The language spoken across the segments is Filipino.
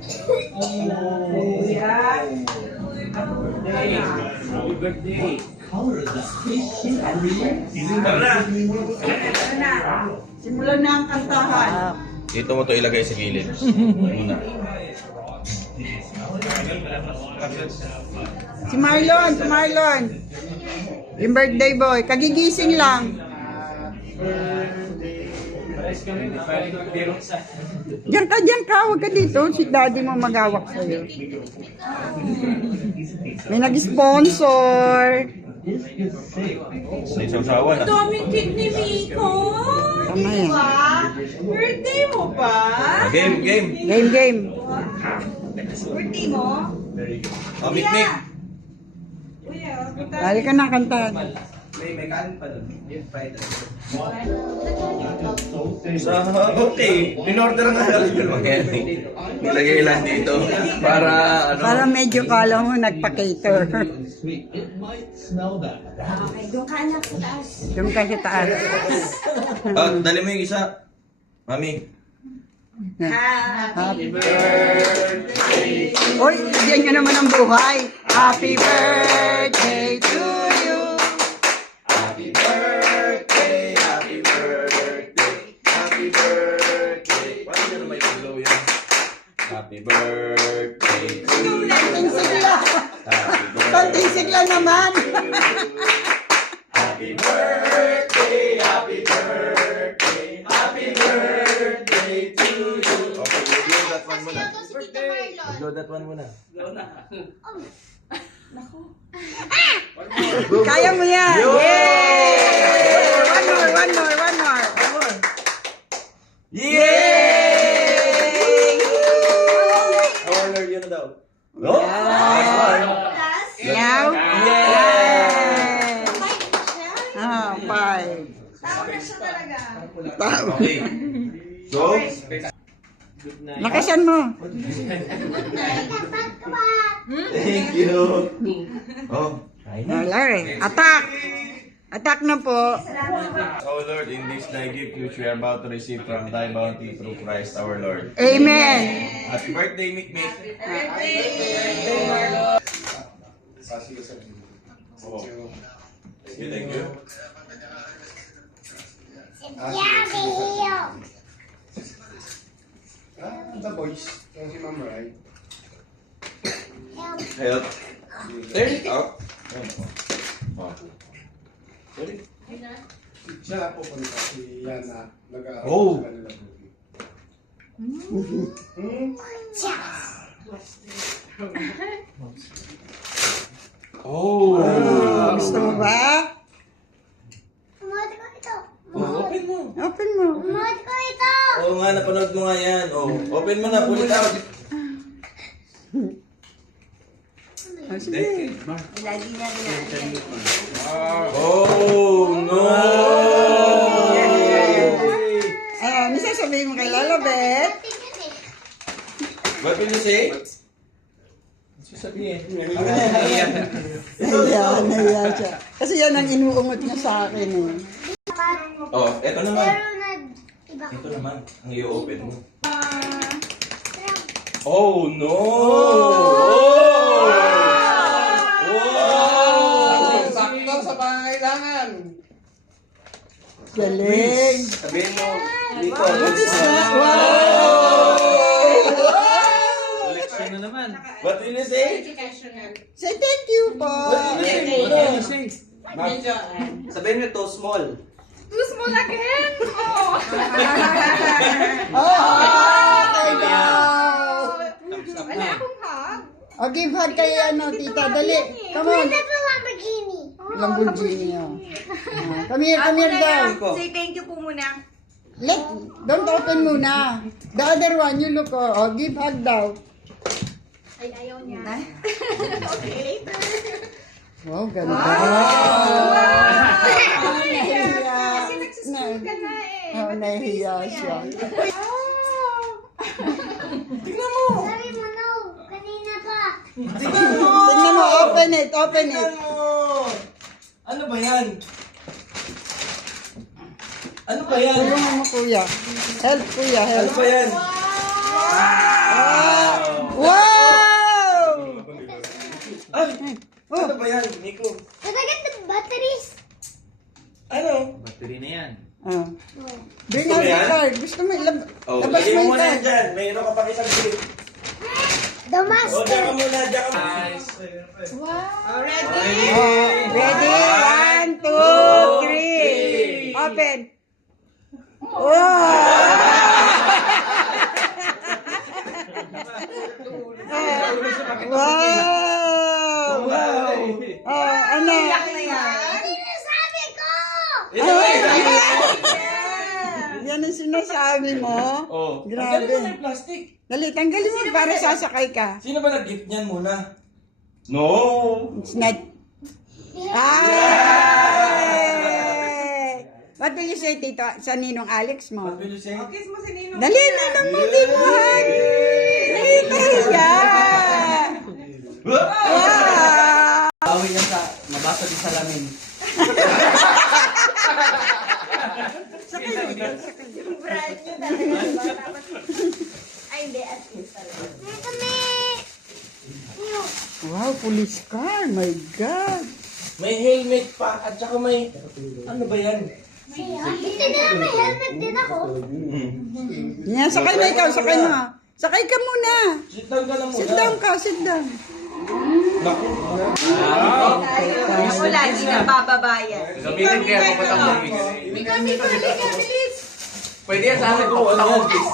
Happy birthday. Simulan na ang kantahan. Dito mo to ilagay sa gilid. Muna. Si Marlon. Yung birthday boy, kagigising lang. Diyan ka, huwag ka dito. Si daddy mo magawak sa'yo. May nag-sponsor. May sausawan na. Daming cake ni Miko. Tama yan. Birthday mo ba? Game. Game. Birthday mo? Oh, mikmik. Kuya, Dali ka na kantahan. May kanin pa doon. Yung fried rice. Okay. In-order nga natin yung mga yan. Ilagay lang dito. Para ano. Para medyo kala mo nagpa-cater. okay, doon ka anak sa taas. Doon ka sa taas. Dali mo yung isa. Mami. Happy birthday. Oy, diyan nyo naman ang buhay. Happy birthday to you. Happy birthday. Happy birthday. Happy birthday. Paano nyo naman i-blow yan? Happy birthday to you. Konting sigla. Happy Konting sigla naman. Happy birthday, happy birthday, happy birthday to you. Okay, blow that one muna. Blow that one muna. Kaya mo yan. Yay! One more. Yay! Our Lord, yun na daw. No? Next one. Now? Yay! Ah, 5. Tao na siya talaga. Okay. So, Lakasan mo. thank you. Oh, Wala eh. Attack na po. oh Lord, in this thy gift which we are about to receive from thy bounty through Christ our Lord. Amen. Happy birthday, Mikmik. Oh. Thank you. The boys. Yung si Ma'am Rai. Help. Turn it up. Oh. Sorry. Siya po punta si Yana. Nag-aaral Oh. sa kanila po. Oh. Gusto mo ba? Oh, open mo. Open mo. Oo nga, napanood mo nga yan. Oh, open mo na, pull it out. Oh, sige. Lagi niya ginagawa. Oh, no! Ano sasabihin mo kay Lalabet? What will you say? Nahiya siya. Kasi yan ang inuungot niya sa akin eh. Oh, eto naman. Ito naman, ang i-open mo. Oh, no! Oh! Sakto sa pangangailangan. Galing. Sabihin mo, dito. What is that? Wow! What will you say? Say thank you po. What will you say? Sabihin nyo to, small. Too small again! Oh! Okay daw. Wala akong hug. O, give hug kay tita. Dali. Come on. Lamborghini. Come here daw. Say thank you po muna. Don't open muna. The other one, you look. Oh, give hug daw. Ay, ayaw niya. Okay, later. Wow, ganda. Nahiya. Kasi nagsusunod ka na eh. Oh, nahiya siya. Tingnan mo! Tingnan mo, open it. Tingnan mo! Ano ba yan? Ano ba yan? Tulungan mo, kuya. Help, kuya. Ano Help. ba yan? Wow! O, diyan ka muna, diyan ka muna. Ready? Oh, ready? 1, 2, 3. Open. Wow! Wow! Oh, ano? Sinasabi ko! Yan ang sinasabi mo? Oh. Grabe. Tanggalin mo na yung plastic. Dali, tanggalin mo para sasakay ka. Sino ba nag-gift niyan muna? No! It's not... Ay! What will you say, Tito, sa ninong Alex mo? What will you say? Kiss mo si Ninong. Dali, ninong mo, binuhan! Dali, kaya! Wow! Bawi niya sa, nabasa din sa lamin. Brand new talaga. Ay, hindi. At least talaga. Wow, police car, my God! May helmet pa at saka may... Ano ba yan? Hindi na may helmet din ako. Yan, sakay na ikaw, sakay na. Sakay ka muna. Sit down ka lang muna. Sit down ka, sit down. Naku. Ako lagi nabababayan. Gamitin kaya papunta mo office. Kami ko, bilis. Pwede yan sa akin papunta mo office.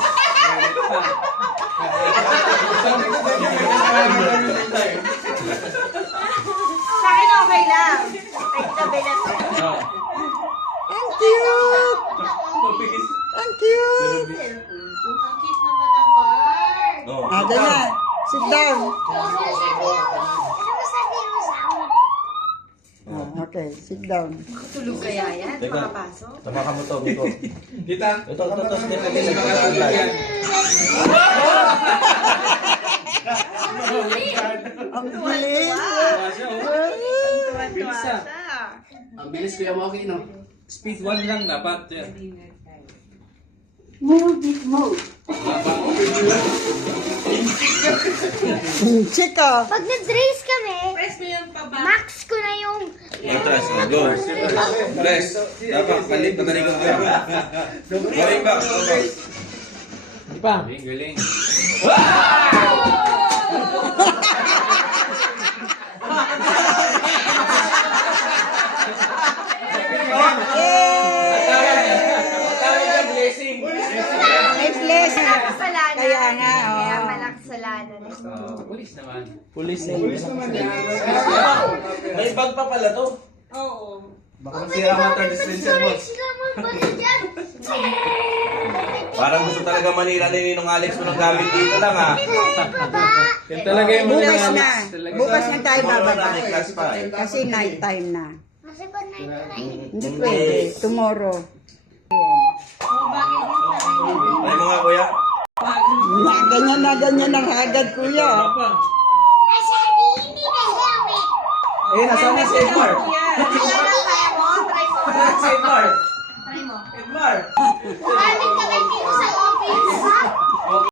Sa akin okay lang. Ay, tabi na to. Ang cute! Ang cute! Ang cute naman ng card. No. Ah, dyan na. Sit down. Ano masabi mo sa akin? Ah, okay, sit down. Tulog kaya yan? Teka. Makapasok? Tama ka mo to, Miko. Dita. Ito, smith again. Nagkakatulad. Ang bilis. Bilis ah. Ang bilis kuya mo, okay, no? Speed 1 lang dapat. Chico. Pag nag-race kami, Press mo yung paba. max ko na yung... Atras, go. Press. Dapat, palit na talikod ko. Going back. Galing. May blessing. Kasalanan. Kaya nga, Kaya oh. malakasalanan. Pulis naman. Pulis naman yan. May bag pa pala to. Oo. Baka masira water dispenser mo. Sila mo ba dyan? Parang gusto talaga manira ni Ninong Alex mo ng gamit dito lang ha. Yan talaga yung Bukas na. Bukas na tayo Tomorrow na bababa. may class pa eh. Kasi night time na. Kasi ba na Hindi pwede. Tomorrow. Ay mga kuya. Ganyan ang hagad, kuya. Ay, sabi, hindi na helmet. Eh, nasaan na si Edmar? Kaya mo, try mo. Si Edmar? Try mo. Edmar! Maraming kamay dito sa office.